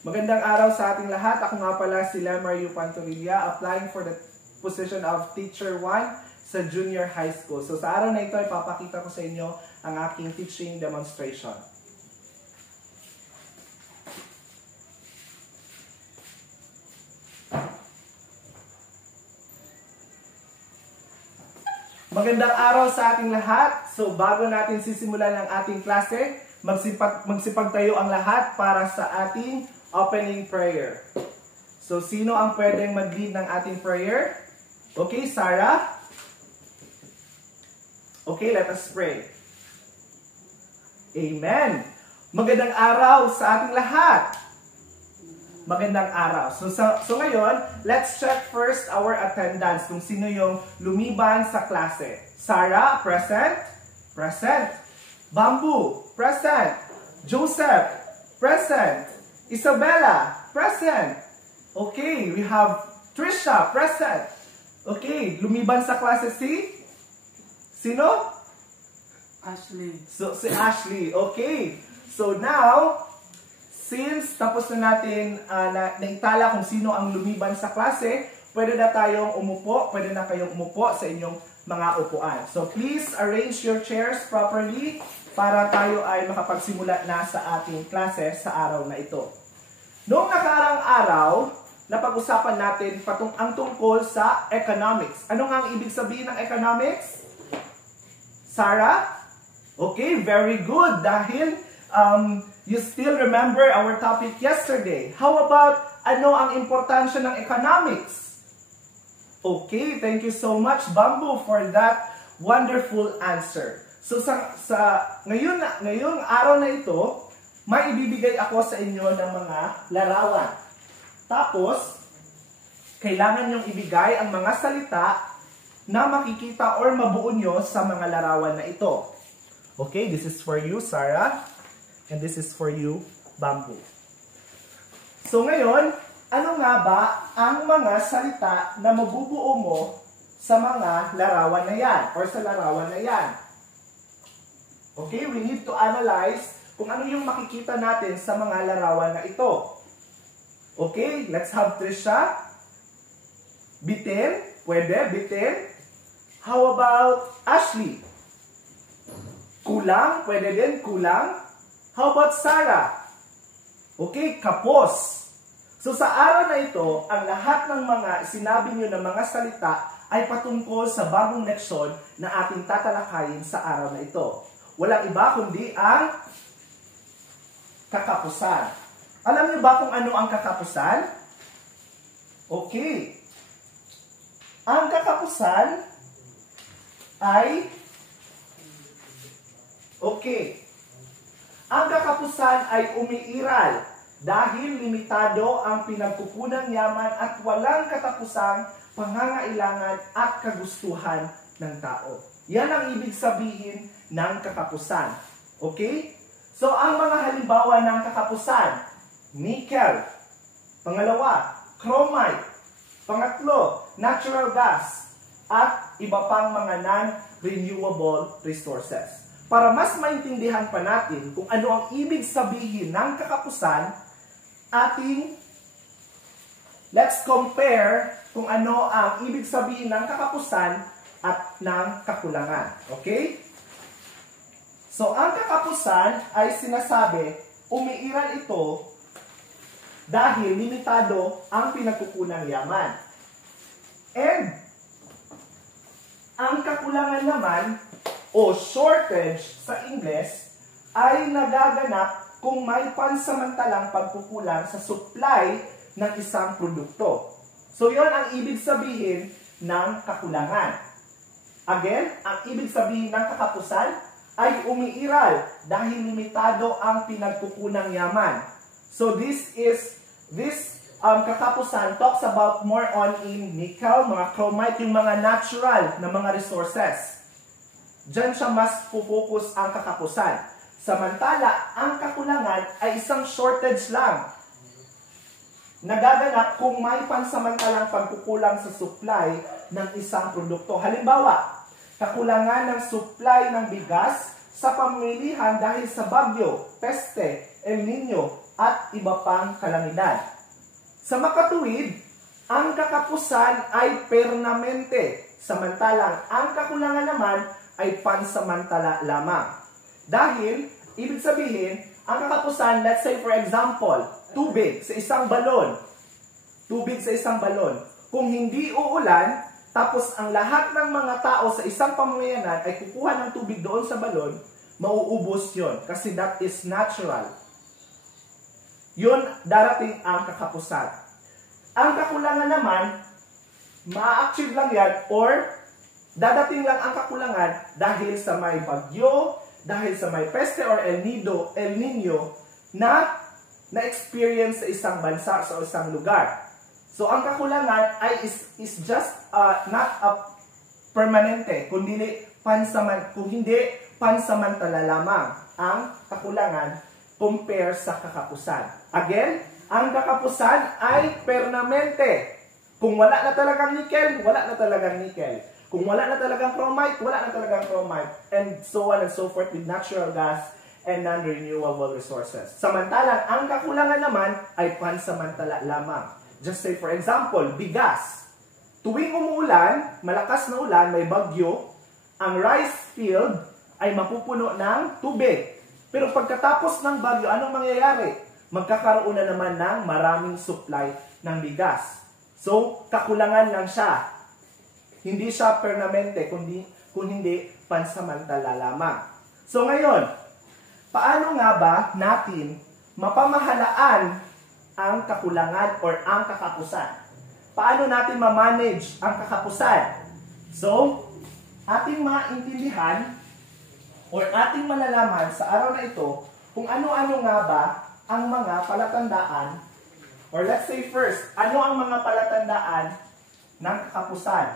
Magandang araw sa ating lahat. Ako nga pala si Mario Pantorilla, applying for the position of Teacher 1 sa Junior High School. So sa araw na ito, ipapakita ko sa inyo ang aking teaching demonstration. Magandang araw sa ating lahat. So bago natin sisimulan ang ating klase, magsipag tayo ang lahat para sa ating opening prayer. So sino ang pwedeng mag-lead ng ating prayer? Okay, Sarah? Okay, let us pray. Amen. Magandang araw sa ating lahat. Magandang araw. So ngayon, let's check first our attendance kung sino yung lumiban sa klase. Sarah, present? Present. Bamboo, present. Joseph, present. Isabella, present. Okay, we have Trisha, present. Okay, lumiban sa klase si? Sino? Ashley. So, si Ashley. Okay. So now, since tapos na natin naitala kung sino ang lumiban sa klase, pwede na tayong umupo, pwede na kayong umupo sa inyong mga upuan. So please arrange your chairs properly para tayo ay makapagsimula na sa ating klase sa araw na ito. Noong nakaraang araw, napag-usapan natin ang tungkol sa economics. Ano nga ang ibig sabihin ng economics? Sarah? Okay, very good. Dahil you still remember our topic yesterday. How about ano ang importansya ng economics? Okay, thank you so much, Bamboo, for that wonderful answer. So ngayong araw na ito, may ibibigay ako sa inyo ng mga larawan. Tapos, kailangan nyong ibigay ang mga salita na makikita or mabuo nyo sa mga larawan na ito. Okay, this is for you, Sarah. And this is for you, Bamboo. So ngayon, ano nga ba ang mga salita na mabubuo mo sa mga larawan na yan or sa larawan na yan? Okay, we need to analyze kung ano yung makikita natin sa mga larawan na ito. Okay, let's have Trisha. Bitin, pwede, bitin. How about Ashley? Kulang, pwede din, kulang. How about Sarah? Okay, kapos. So sa araw na ito, ang lahat ng mga sinabi nyo ng mga salita ay patungkol sa bagong leksyon na ating tatalakayin sa araw na ito. Walang iba kundi ang kakapusan. Alam niyo ba kung ano ang kakapusan? Okay. Ang kakapusan ay Ang kakapusan ay umiiral dahil limitado ang pinagkukunang yaman at walang katapusang pangangailangan at kagustuhan ng tao. Yan ang ibig sabihin ng kakapusan. Okay? So, ang mga halimbawa ng kakapusan, nickel. Pangalawa, chromite. Pangatlo, natural gas. At iba pang mga non-renewable resources. Para mas maintindihan pa natin kung ano ang ibig sabihin ng kakapusan, let's compare kung ano ang ibig sabihin ng kakapusan at ng kakulangan. Okay? So, ang kakapusan ay sinasabi, umiiral ito dahil limitado ang pinagkukunang yaman. And, ang kakulangan naman, o shortage sa Ingles, ay nagaganap kung may pansamantalang pagkukulang sa supply ng isang produkto. So, yon ang ibig sabihin ng kakulangan. Again, ang ibig sabihin ng kakapusan ay umiiral dahil limitado ang pinagkukunang yaman. So this kakapusan talks about more on in nickel, mga chromite, yung mga natural na mga resources. Diyan siya mas focus ang kakapusan. Samantala, ang kakulangan ay isang shortage lang. Nagaganap kung may pansamantalang pagkukulang sa supply ng isang produkto. Halimbawa, kakulangan ng supply ng bigas sa pamilihan dahil sa bagyo, peste, El Nino, at iba pang kalamidad. Sa makatuwid, ang kakapusan ay permanente, samantalang ang kakulangan naman ay pansamantala lamang. Dahil, ibig sabihin, ang kakapusan, let's say for example, tubig sa isang balon. Tubig sa isang balon. Kung hindi uulan, tapos ang lahat ng mga tao sa isang pamamayanan ay kukuha ng tubig doon sa balon, mauubos yon kasi that is natural. Yun, darating ang kakapusan. Ang kakulangan naman, ma-achieve lang yan or dadating lang ang kakulangan dahil sa may bagyo, dahil sa may peste or El Nino na na-experience sa isang bansa sa isang lugar. So, ang kakulangan ay is just not a permanente, kung hindi pansamantala lamang ang kakulangan compare sa kakapusan. Again, ang kakapusan ay permanente. Kung wala na talagang nickel, wala na talagang nickel. Kung wala na talagang chromite, wala na talagang chromite. And so on and so forth with natural gas and non-renewable resources. Samantalang, ang kakulangan naman ay pansamantala lamang. Just say for example, bigas. Tuwing umuulan, malakas na ulan, may bagyo, ang rice field ay mapupuno ng tubig. Pero pagkatapos ng bagyo, anong mangyayari? Magkakaroon na naman ng maraming supply ng bigas. So, kakulangan lang siya. Hindi siya permanente, kung hindi pansamantala lamang. So ngayon, paano nga ba natin mapamahalaan ang kakulangan or ang kakapusan? Paano natin ma-manage ang kakapusan? So, ating maintindihan or ating malalaman sa araw na ito kung ano-ano nga ba ang mga palatandaan or let's say first, ano ang mga palatandaan ng kakapusan?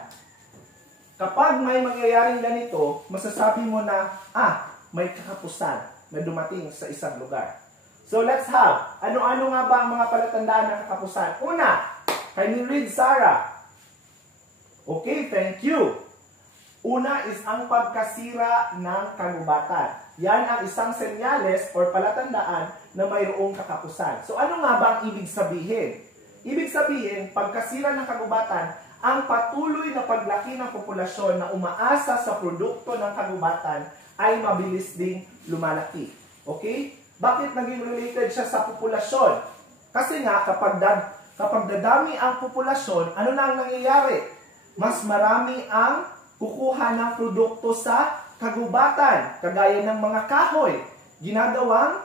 Kapag may mangyayaring ganito, masasabi mo na, may kakapusan na dumating sa isang lugar. So let's have, ano-ano nga ba ang mga palatandaan ng kakapusan? Una, can you read, Sarah? Okay, thank you. Una is ang pagkasira ng kagubatan. Yan ang isang senyales or palatandaan na mayroong kakapusan. So ano nga ba ang ibig sabihin? Ibig sabihin, pagkasira ng kagubatan, ang patuloy na paglaki ng populasyon na umaasa sa produkto ng kagubatan ay mabilis ding lumalaki. Okay? Bakit naging related siya sa populasyon? Kasi nga, kapag dadami ang populasyon, ano na ang nangyayari? Mas marami ang kukuha ng produkto sa kagubatan, kagaya ng mga kahoy, ginagawang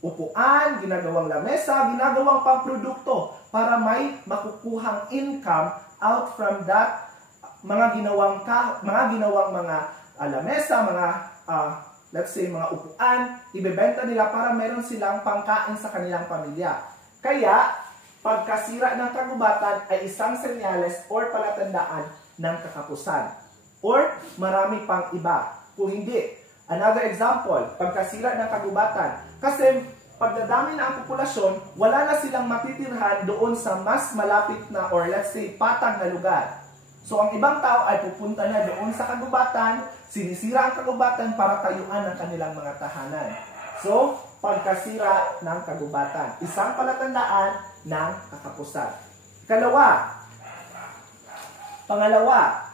upuan, ginagawang lamesa, ginagawang pamprodukto para may makukuhang income out from that mga ginawang lamesa, let's say mga upuan, ibebenta nila para meron silang pangkain sa kanilang pamilya. Kaya, pagkasira ng kagubatan ay isang senyales or palatandaan ng kakapusan. Or marami pang iba. Kung hindi, another example, pagkasira ng kagubatan. Kasi pagdadami na ang populasyon, wala na silang matitirhan doon sa mas malapit na or let's say patag na lugar. So ang ibang tao ay pupunta na doon sa kagubatan, sinisira ang kagubatan para tayuan ang kanilang mga tahanan. So, pagkasira ng kagubatan. Isang palatandaan ng kakapusan. Pangalawa,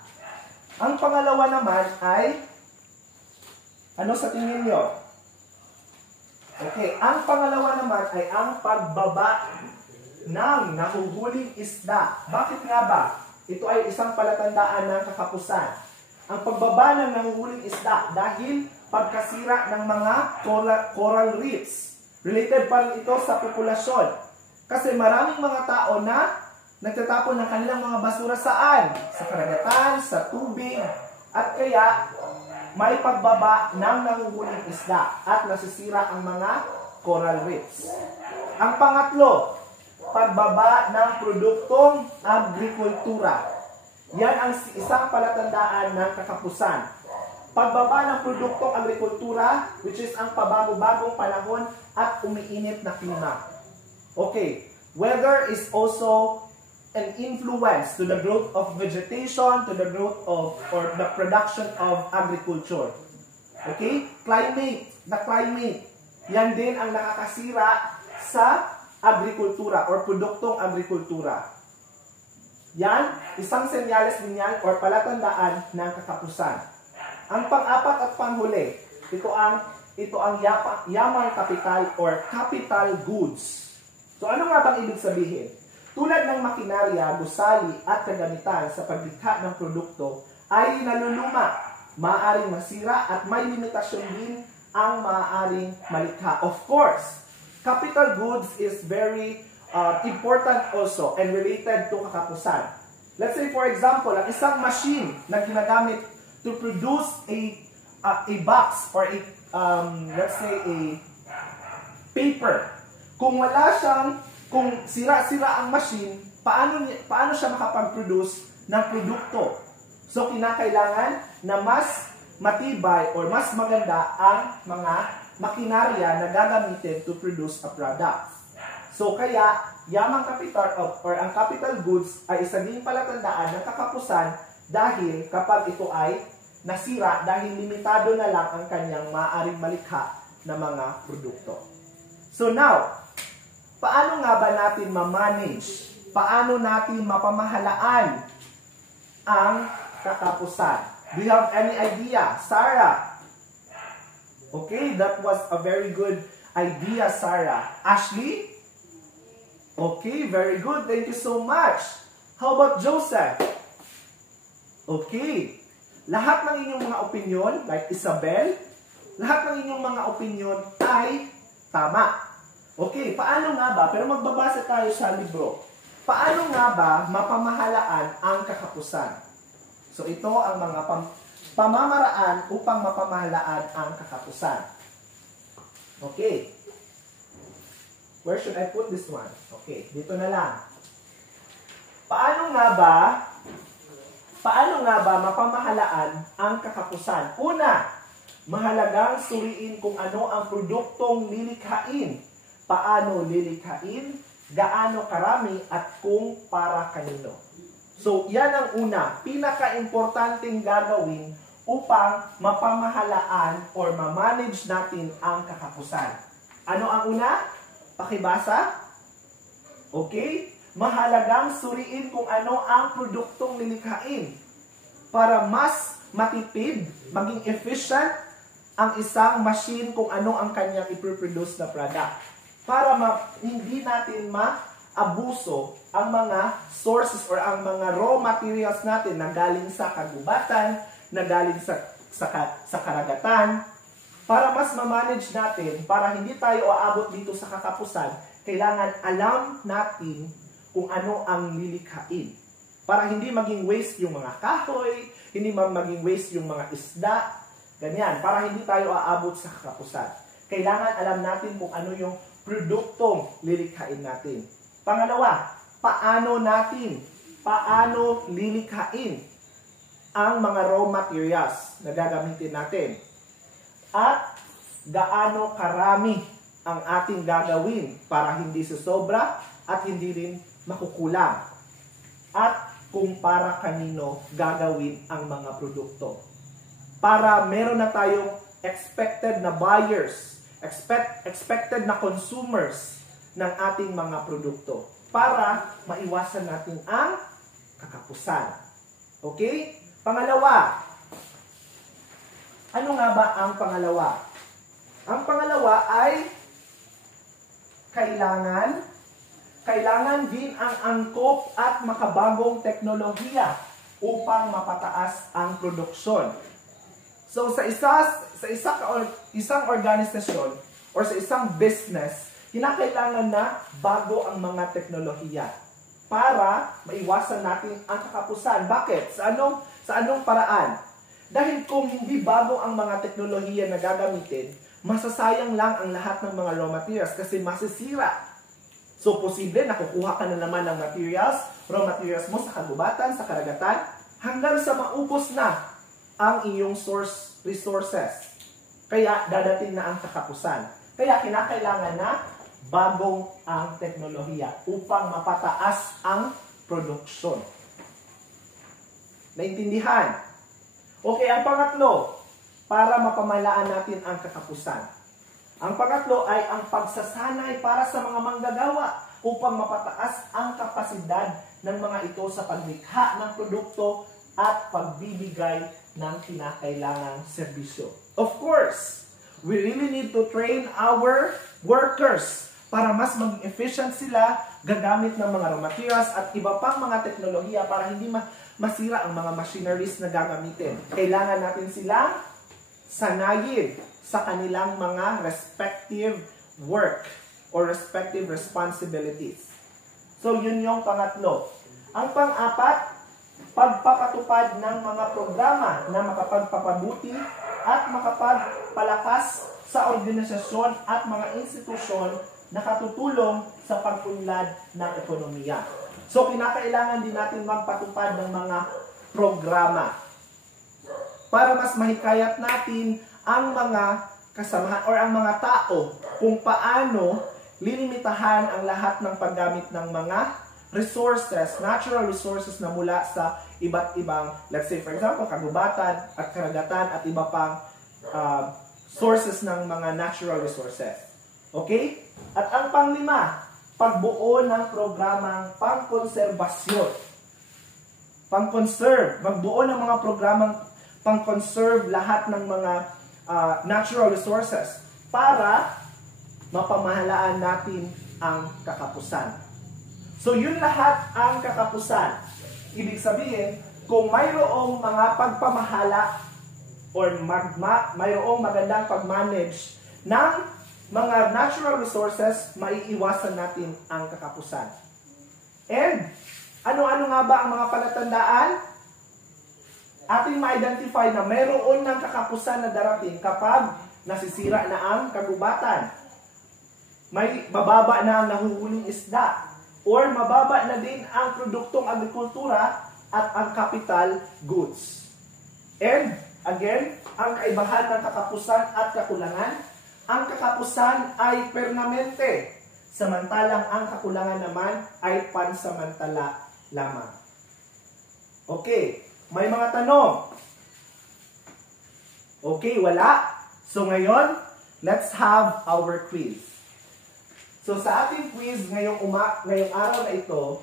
ang pangalawa naman ay, ano sa tingin nyo? Okay, ang pangalawa naman ay ang pagbaba ng nahuhuling isda. Bakit nga ba? Ito ay isang palatandaan ng kakapusan. Ang pagbaba ng nahuhuling isda dahil pagkasira ng mga coral reefs. Related pa rin ito sa populasyon. Kasi maraming mga tao na nagtatapon ng kanilang mga basura saan? Sa karagatan, sa tubig, at kaya may pagbaba ng nahuhuling isda at nasisira ang mga coral reefs. Ang pangatlo, pagbaba ng produktong agrikultura. Yan ang isang palatandaan ng kakapusan. Pagbaba ng produktong agrikultura, which is ang pabago-bagong panahon at umiinit na klima. Okay, weather is also an influence to the growth of vegetation, to the growth of or the production of agriculture. Okay? The climate. Yan din ang nakakasira sa agrikultura or produktong agrikultura. Yan, isang senyales din yan or palatandaan ng katapusan. Ang pang-apat at panghuli, ito ang yamang kapital or capital goods. So ano nga bang ibig sabihin? Tulad ng makinarya, gusali at kagamitan sa paglikha ng produkto ay naluluma, maaaring masira at may limitasyon din ang maaaring malikha. Of course, capital goods is very important also and related to katapusan. Let's say for example, ang isang machine na ginagamit to produce a box or let's say a paper. Kung sira-sira ang machine, paano siya makapag-produce ng produkto? So kinakailangan na mas matibay or mas maganda ang mga makinarya na gagamitin to produce a product. So kaya, yamang kapital or ang capital goods ay isa ding palatandaan ng kakapusan dahil kapag ito ay nasira dahil limitado na lang ang kanyang maaaring malikha na mga produkto. So now, paano nga ba natin ma-manage? Paano natin mapamahalaan ang katapusan? Do you have any idea? Sarah? Okay, that was a very good idea, Sarah. Ashley? Okay, very good. Thank you so much. How about Joseph? Okay. Lahat ng inyong mga opinion, like Isabel, lahat ng inyong mga opinion ay tama. Okay, paano nga ba? Pero magbabasa tayo sa libro. Paano nga ba mapamahalaan ang katapusan? So ito ang mga pamamaraan upang mapamahalaan ang katapusan. Okay. Where should I put this one? Okay, dito na lang. Paano nga ba mapamahalaan ang katapusan? Una, mahalagang suriin kung ano ang produktong lilikhain. Paano lilikhain, gaano karami, at kung para kanino. So, yan ang una, pinaka-importanting gagawin upang mapamahalaan or ma-manage natin ang katapusan. Ano ang una? Pakibasa? Okay? Mahalagang suriin kung ano ang produktong lilikhain para mas matipid, maging efficient ang isang machine kung ano ang kanyang iproduce na product. Para hindi natin maabuso ang mga sources or ang mga raw materials natin na galing sa kagubatan, na galing sa karagatan. Para mas ma-manage natin, para hindi tayo aabot dito sa katapusan, kailangan alam natin kung ano ang lilikhain. Para hindi maging waste yung mga kahoy, hindi maging waste yung mga isda, ganyan. Para hindi tayo aabot sa katapusan. Kailangan alam natin kung ano yung produktong lilikhain natin. Pangalawa, paano lilikhain ang mga raw materials na gagamitin natin. At gaano karami ang ating gagawin para hindi susobra at hindi rin makukulang. At kung para kanino gagawin ang mga produkto. Para meron na tayong expected na buyers, expected na consumers ng ating mga produkto. Para maiwasan natin ang katapusan. Okay? Pangalawa. Ano nga ba ang pangalawa? Ang pangalawa ay kailangan din ang angkop at makabagong teknolohiya upang mapataas ang produksyon. So sa isang organisasyon or sa isang business, kinakailangan na bago ang mga teknolohiya para maiwasan natin ang katapusan. Bakit? Sa anong paraan? Dahil kung hindi bago ang mga teknolohiya na gagamitin, masasayang lang ang lahat ng mga raw materials kasi masisira. So, posible na kukuha ka na naman ng raw materials mo sa kagubatan, sa karagatan, hanggang sa maubos na ang iyong resources. Kaya, dadating na ang katapusan. Kaya, kinakailangan na bagong ang teknolohiya upang mapataas ang produksyon. Naintindihan? Okay, ang pangatlo, para mapamalaan natin ang katapusan. Ang pangatlo ay ang pagsasanay para sa mga manggagawa upang mapataas ang kapasidad ng mga ito sa paglikha ng produkto at pagbibigay ng kinakailangang serbisyo. Of course, we really need to train our workers para mas maging efficient sila gagamit ng mga raw materials at iba pang mga teknolohiya para hindi masira ang mga machineries na gagamitin. Kailangan natin silang sanayin sa kanilang mga respective work or respective responsibilities. So, yun yung pangatlo. Ang pang-apat, pagpapatupad ng mga programa na makapagpapabuti at makapagpalakas sa organisasyon at mga institusyon na katutulong sa pag-unlad ng ekonomiya. So, kinakailangan din natin magpatupad ng mga programa para mas mahikayat natin ang mga kasamahan or ang mga tao kung paano lilimitahan ang lahat ng paggamit ng mga resources, natural resources na mula sa iba't ibang, let's say for example, kagubatan at karagatan at iba pang sources ng mga natural resources. Okay? At ang panglima, pagbuo ng programang pangkonserbasyon. Pang-conserve, magbuo ng mga programang pang-conserve lahat ng mga natural resources para mapamahalaan natin ang kakapusan. So yun lahat ang kakapusan. Ibig sabihin, kung mayroong mga pagpamahala or mayroong magandang pag-manage ng mga natural resources, maiiwasan natin ang kakapusan. And ano-ano nga ba ang mga palatandaan? Ating ma-identify na mayroon ng kakapusan na darating kapag nasisira na ang kagubatan. May mababa na ang nahuhuling isda or mababa na din ang produktong agrikultura at ang capital goods. And again, ang kaibahan ng kakapusan at kakulangan, ang kakapusan ay permanente, samantalang ang kakulangan naman ay pansamantala lamang. Okay, may mga tanong? Okay, wala? So ngayon, let's have our quiz. So sa ating quiz ngayong araw na ito,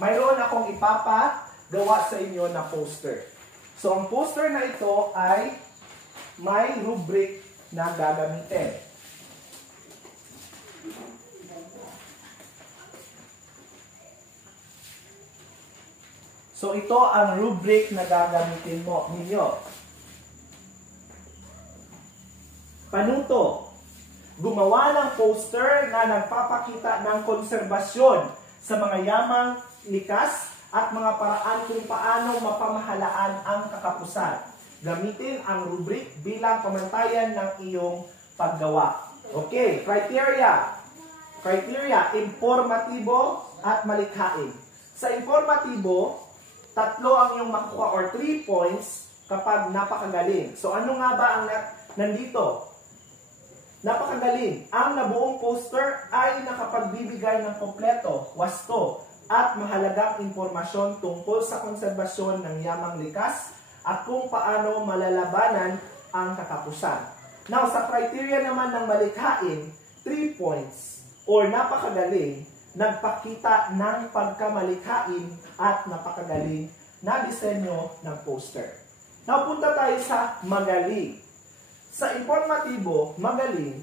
mayroon akong ipapagawa sa inyo na poster. So ang poster na ito ay may rubric na gagamitin. So ito ang rubric na gagamitin ninyo. Panuto. Gumawa ng poster na nagpapakita ng konserbasyon sa mga yamang likas at mga paraan kung paano mapamahalaan ang kakapusan. Gamitin ang rubric bilang pamantayan ng iyong paggawa. Okay, criteria. Criteria, informatibo at malikhain. Sa informatibo, 3 ang iyong makukuha or 3 points kapag napakagaling. So ano nga ba ang nandito? Napakagaling. Ang nabuong poster ay nakapagbibigay ng kompleto, wasto, at mahalagang impormasyon tungkol sa konserbasyon ng yamang likas at kung paano malalabanan ang kakapusan. Now, sa criteria naman ng malikhain, 3 points or napakagaling, nagpakita ng pagkamalikhain at napakagaling na disenyo ng poster. Now, punta tayo sa magaling. Sa informatibo, magaling,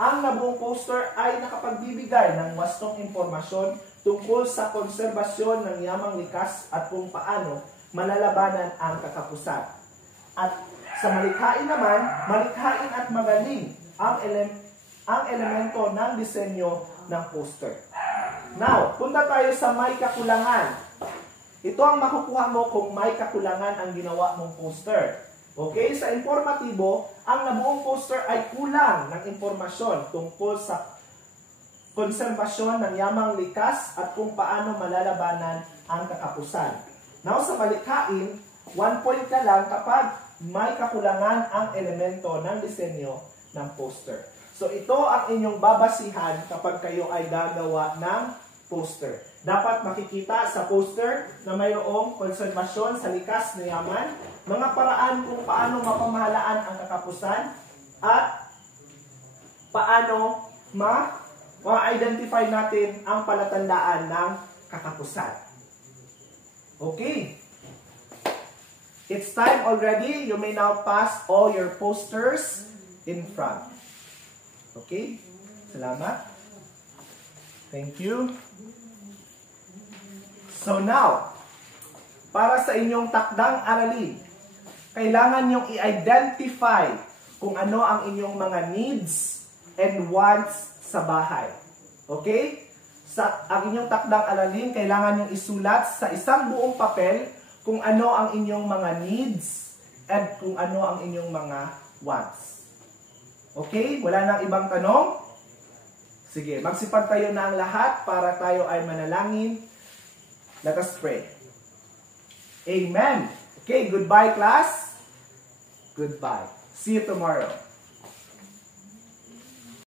ang nabuong poster ay nakapagbibigay ng wastong impormasyon tungkol sa konserbasyon ng yamang likas at kung paano malalabanan ang kakapusan. At sa malikhain naman, malikhain at magaling ang elemento ng disenyo ng poster. Now, punta tayo sa may kakulangan. Ito ang makukuha mo kung may kakulangan ang ginawa mong poster. Okay, sa informatibo, ang nabuong poster ay kulang ng impormasyon tungkol sa konserbasyon ng yamang likas at kung paano malalabanan ang kakapusan. Now, sa malikhain, 1 point ka lang kapag may kakulangan ang elemento ng disenyo ng poster. So, ito ang inyong babasihan kapag kayo ay gagawa ng poster. Dapat makikita sa poster na mayroong konserbasyon sa likas na yaman, mga paraan kung paano mapamahalaan ang kakapusan, at paano ma-identify natin ang palatandaan ng katapusan. Okay. It's time already. You may now pass all your posters in front. Okay? Salamat. Thank you. So now, para sa inyong takdang aralin, kailangan nyong i-identify kung ano ang inyong mga needs and wants sa bahay. Okay? Sa ang inyong takdang aralin, kailangan nyong isulat sa isang buong papel kung ano ang inyong mga needs and kung ano ang inyong mga wants. Okay? Wala nang ibang tanong? Sige, magsipag tayo na ang lahat para tayo ay manalangin. Let us pray. Amen. Okay, goodbye class. Goodbye. See you tomorrow.